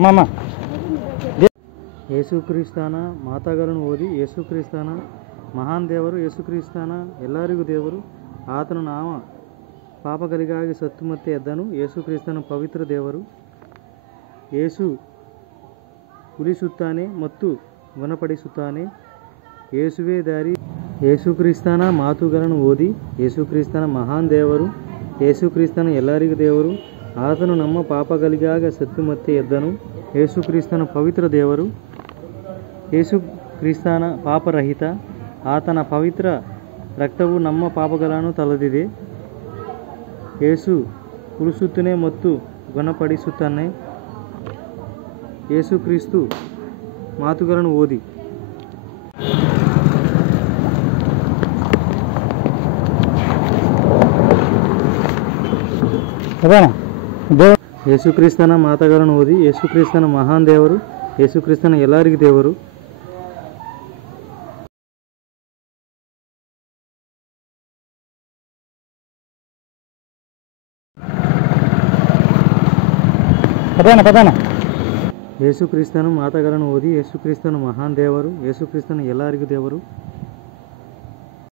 ಮಾಮ ಯೇಸುಕ್ರಿಸ್ತನ ಮಾತುಗಳನ್ನು ಓದಿ. ಯೇಸುಕ್ರಿಸ್ತನ ಮಹಾನ್ ದೇವರು, ಯೇಸುಕ್ರಿಸ್ತನ ಎಲ್ಲರಿಗೂ ದೇವರು. ಆತನು ನಾವು ಪಾಪಗಳಿಗಾಗಿ ಸತ್ತು ಮತ್ತೆ ಎದ್ದನು. ಯೇಸುಕ್ರಿಸ್ತನ ಪವಿತ್ರ ದೇವರು. ಯೇಸು ಉಳಿಸುತ್ತಾನೆ ಮತ್ತು ಗುಣಪಡಿಸುತ್ತಾನೆ. ಯೇಸುವೇ ದಾರಿ. ಯೇಸುಕ್ರಿಸ್ತನ ಮಾತುಗಳನ್ನು ಓದಿ. ಯೇಸುಕ್ರಿಸ್ತನ ಮಹಾನ್ ದೇವರು, ಯೇಸುಕ್ರಿಸ್ತನ ಎಲ್ಲರಿಗೂ ದೇವರು. ಆತನು ನಮ್ಮ ಪಾಪಗಳಿಗಾಗಿ ಸತ್ತು ಮತ್ತೆ ಎದ್ದನು. ಯೇಸುಕ್ರಿಸ್ತನ ಪವಿತ್ರ ದೇವರು. ಯೇಸುಕ್ರಿಸ್ತನ ಪಾಪರಹಿತ. ಆತನ ಪವಿತ್ರ ರಕ್ತವು ನಮ್ಮ ಪಾಪಗಳನ್ನು ತೊಳೆದಿದೆ. ಯೇಸು ಉಳಿಸುತ್ತಾನೆ ಮತ್ತು ಗುಣಪಡಿಸುತ್ತಾನೆ. ಯೇಸುಕ್ರಿಸ್ತು ಮಾತುಗಳನ್ನು ಓದಿ. ಯೇಸುಕ್ರಿಸ್ತನ ಮಾತುಗಳನ್ನು ಓದಿ. ಯೇಸುಕ್ರಿಸ್ತನ ಮಹಾನ್ ದೇವರು, ಯೇಸುಕ್ರಿಸ್ತನ ಎಲ್ಲರಿಗೂ ದೇವರು. ಯೇಸುಕ್ರಿಸ್ತನ ಮಾತುಗಳನ್ನು ಓದಿ. ಯೇಸುಕ್ರಿಸ್ತನ ಮಹಾನ್ ದೇವರು, ಯೇಸುಕ್ರಿಸ್ತನ ಎಲ್ಲರಿಗೂ ದೇವರು.